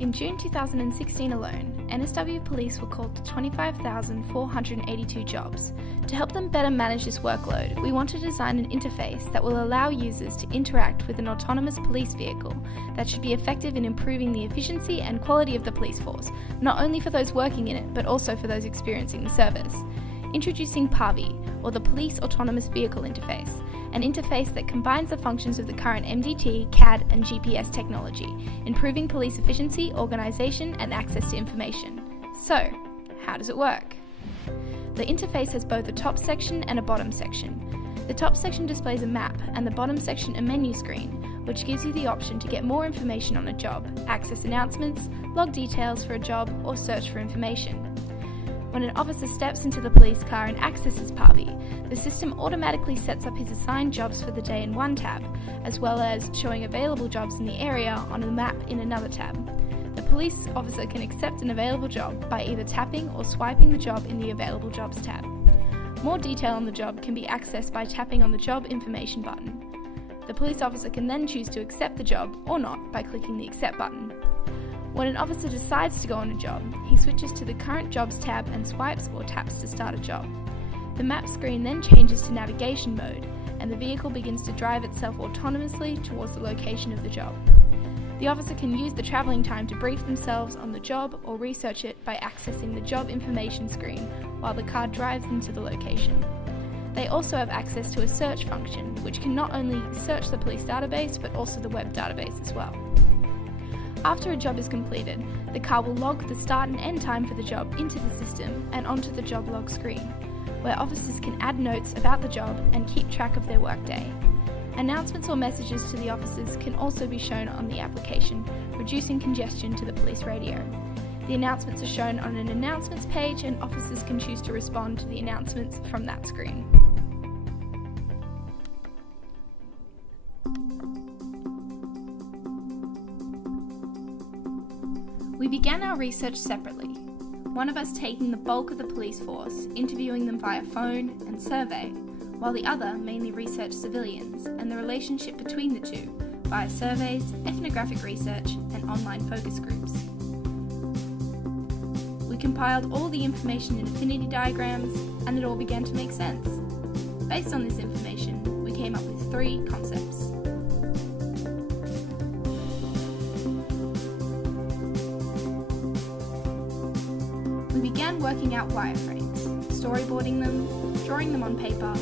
In June 2016 alone, NSW Police were called to 25,482 jobs. To help them better manage this workload, we want to design an interface that will allow users to interact with an autonomous police vehicle that should be effective in improving the efficiency and quality of the police force, not only for those working in it, but also for those experiencing the service. Introducing PAVI, or the Police Autonomous Vehicle Interface, an interface that combines the functions of the current MDT, CAD and GPS technology, improving police efficiency, organisation and access to information. So, how does it work? The interface has both a top section and a bottom section. The top section displays a map and the bottom section a menu screen, which gives you the option to get more information on a job, access announcements, log details for a job or search for information. When an officer steps into the police car and accesses PAVI, the system automatically sets up his assigned jobs for the day in one tab, as well as showing available jobs in the area on the map in another tab. The police officer can accept an available job by either tapping or swiping the job in the Available Jobs tab. More detail on the job can be accessed by tapping on the Job Information button. The police officer can then choose to accept the job or not by clicking the Accept button. When an officer decides to go on a job, he switches to the Current Jobs tab and swipes or taps to start a job. The map screen then changes to navigation mode, and the vehicle begins to drive itself autonomously towards the location of the job. The officer can use the travelling time to brief themselves on the job or research it by accessing the Job Information screen while the car drives them to the location. They also have access to a search function, which can not only search the police database but also the web database as well. After a job is completed, the car will log the start and end time for the job into the system and onto the job log screen, where officers can add notes about the job and keep track of their workday. Announcements or messages to the officers can also be shown on the application, reducing congestion to the police radio. The announcements are shown on an announcements page and officers can choose to respond to the announcements from that screen. We began our research separately, one of us taking the bulk of the police force, interviewing them via phone and survey, while the other mainly researched civilians and the relationship between the two via surveys, ethnographic research and online focus groups. We compiled all the information in affinity diagrams and it all began to make sense. Based on this information, we came up with 3 concepts. We began working out wireframes, storyboarding them, drawing them on paper,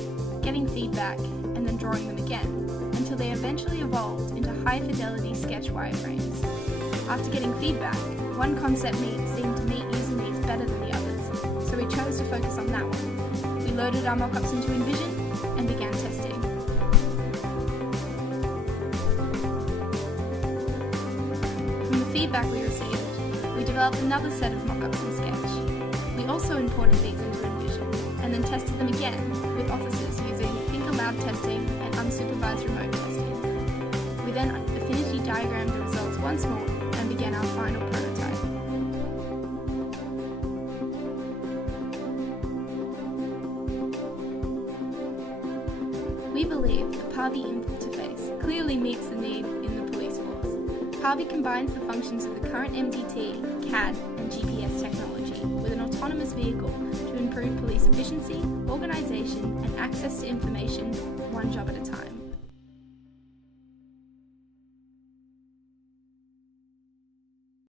getting feedback, and then drawing them again, until they eventually evolved into high-fidelity sketch wireframes. After getting feedback, one concept seemed to meet user needs better than the others, so we chose to focus on that one. We loaded our mockups into InVision and began testing. From the feedback we received, we developed another set of mockups in Sketch. We also imported these into InVision and then tested them again with officers using Think Aloud testing and unsupervised remote testing. We then affinity diagrammed the results once more and began our final prototype. We believe the PAVI interface clearly meets the need in the police force. PAVI combines the functions of the current MDT, CAD and GPS technology with an autonomous vehicle to improve police efficiency, organisation and access to information one job at a time.